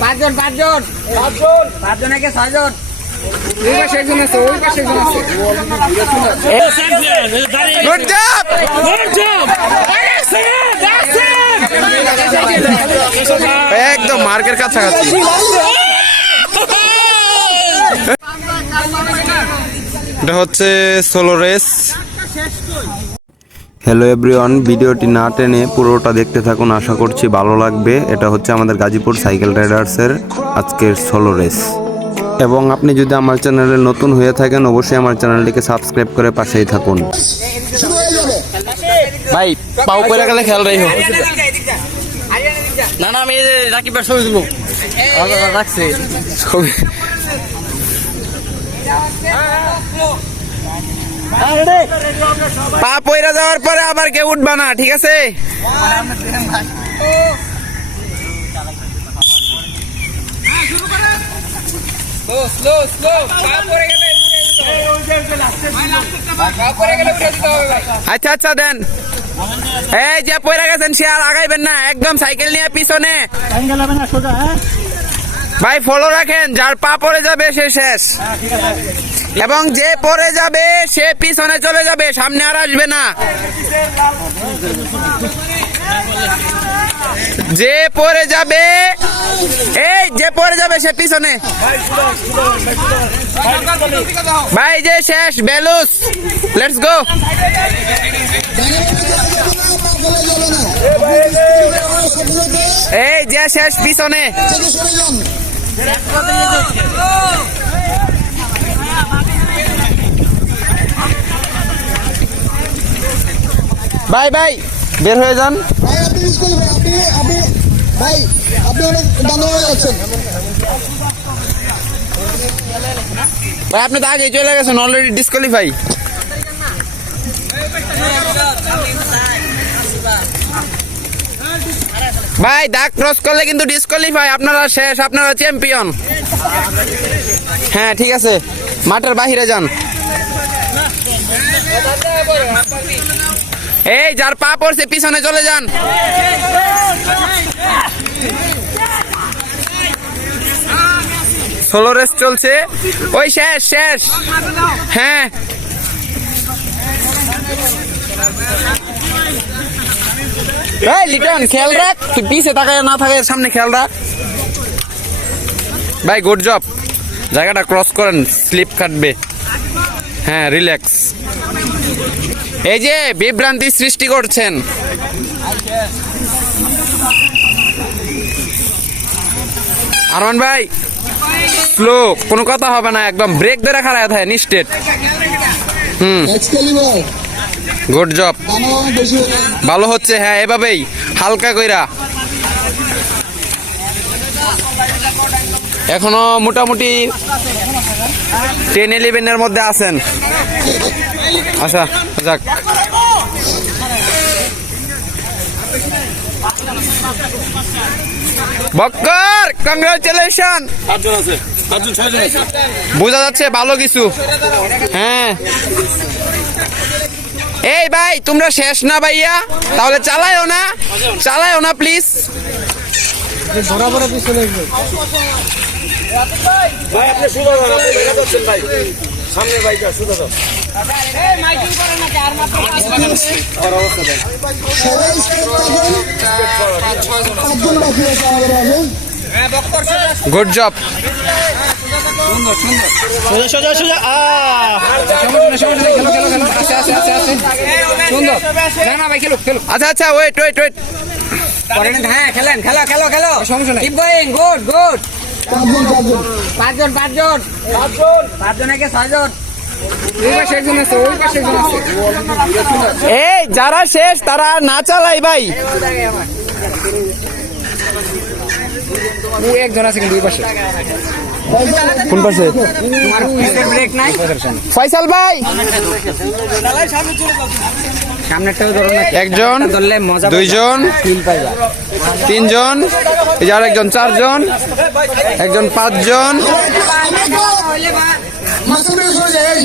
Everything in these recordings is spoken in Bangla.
পাঁচজন পাঁচজন পাঁচজন। একে ছয়জন। ওই পাশে একজন আছে ওই পাশে একজন আছে। গুড জব একদম মার্কের কাছাকাছি। এটা হচ্ছে সোলো রেস হ্যালো এভরিওয়ান ভিডিওটি না টেনে পুরোটা দেখতে থাকুন আশা করছি ভালো লাগবে এটা হচ্ছে আমাদের গাজীপুর সাইকেল রাইডার্সের আজকের সোলো রেস এবং আপনি যদি আমার চ্যানেলে নতুন হয়ে থাকেন অবশ্যই আমার চ্যানেলটিকে সাবস্ক্রাইব করে পাশেই থাকুন ভাই পাও করে গেলে খেয়াল রাখো না না আমি রাকিবের ছবি তুলবো রাখছে ছবি পা পয়রা যাওয়ার পরে আবার কেউ উঠবা না, ঠিক আছে? আচ্ছা আচ্ছা দেন। এই যে পয়রা গেছেন সে আগাইবেন না, একদম সাইকেল নিয়ে পিছনে। ভাই ফলো রাখেন, যার পা পড়ে যাবে, সে শেষ। এবং যে পরে যাবে, সে পিছনে চলে যাবে, সামনে আর আসবে না। যে পরে যাবে, এই যে পরে যাবে, সে পিছনে। ভাই, যে শেষ বেলুস লেটস গো এই যে শেষ, পিছনে। ভাই ভাই বের হয়ে যান। ভাই আপনি তো আগেই চলে গেছেন অলরেডি ডিসকোয়ালিফাই ভাই দাগ ক্রস করলে কিন্তু ডিসকোয়ালিফাই আপনারা শেষ আপনারা চ্যাম্পিয়ন হ্যাঁ ঠিক আছে। মাঠের বাহিরে যান। এই, যার পা পড়ছে, পিছনে চলে যান। সোলো রেস চলছে। ওই, শেষ শেষ। হ্যাঁ। এই, লিটন, খেয়াল রাখ, তুই পিছে তাকায় না থাকে সামনে খেয়াল রাখ। ভাই গুড জব জায়গাটা ক্রস করেন স্লিপ কাটবে। হ্যাঁ রিল্যাক্স এই যে বিভ্রান্তি সৃষ্টি করছেন। আরমান ভাই স্লো কোনো কথা হবে না, একদম ব্রেক ধরে রাখা থাকে নিস্টেট হুম। Good job. ভালো হচ্ছে হ্যাঁ এভাবেই, হালকা কইরা। এখনও মোটামুটি টেন ইলেভেনের মধ্যে আছেন। আচ্ছা যাক। বক্কর কংগ্রাচুলেশন বোঝা যাচ্ছে ভালো কিছু। হ্যাঁ। এই ভাই তোমরা শেষ না ভাইয়া? তাহলে চালায়ও না। চালায়ও না প্লিজ গুড জব সুন্দর না ভাই খেলো খেলো। আচ্ছা আচ্ছা ওয়েট ওয়েট ওয়েট হ্যাঁ খেলেন খেলো খেলো খেলো। সমস্যা নাই। গুড গুড পাঁচজন পাঁচজন। পাঁচজন পাঁচজন। পাঁচজন। ছয়জন? এই যারা শেষ তারা না চালাই ভাই। একজন আছে কিন্তু পাশে। কোন পাশে? তোমার পিছের ব্রেক নাই? ফয়সাল ভাই। সামনেরটাও ধরো না একজন ধরলে মজা দুইজন ফিল পাইবা। তিনজন এই যে আরেকজন চারজন একজন পাঁচজন যায়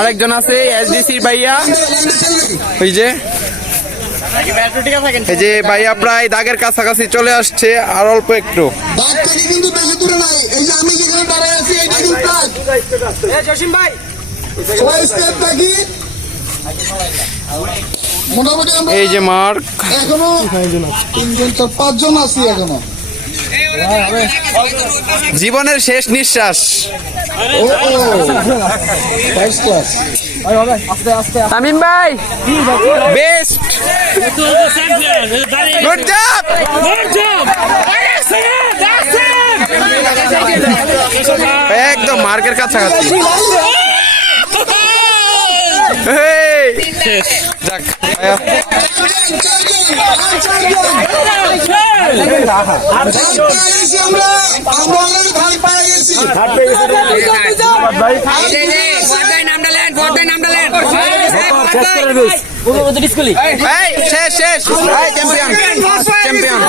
আরেকজন আছে এসডিসির ভাইয়া ওই যে এই যে ভাইয়া প্রায় দাগের কাছাকাছি চলে আসছে আর অল্প একটু। দাগ মোটামুটি এই যে মার্ক এখনও তিনজন তো পাঁচজন আছি এখনও জীবনের শেষ নিঃশ্বাস তামিম ভাই বেস্ট গুড জব একদম মার্কের কাছাকাছি! যাক শেষ শেষ চ্যাম্পিয়ন চ্যাম্পিয়ন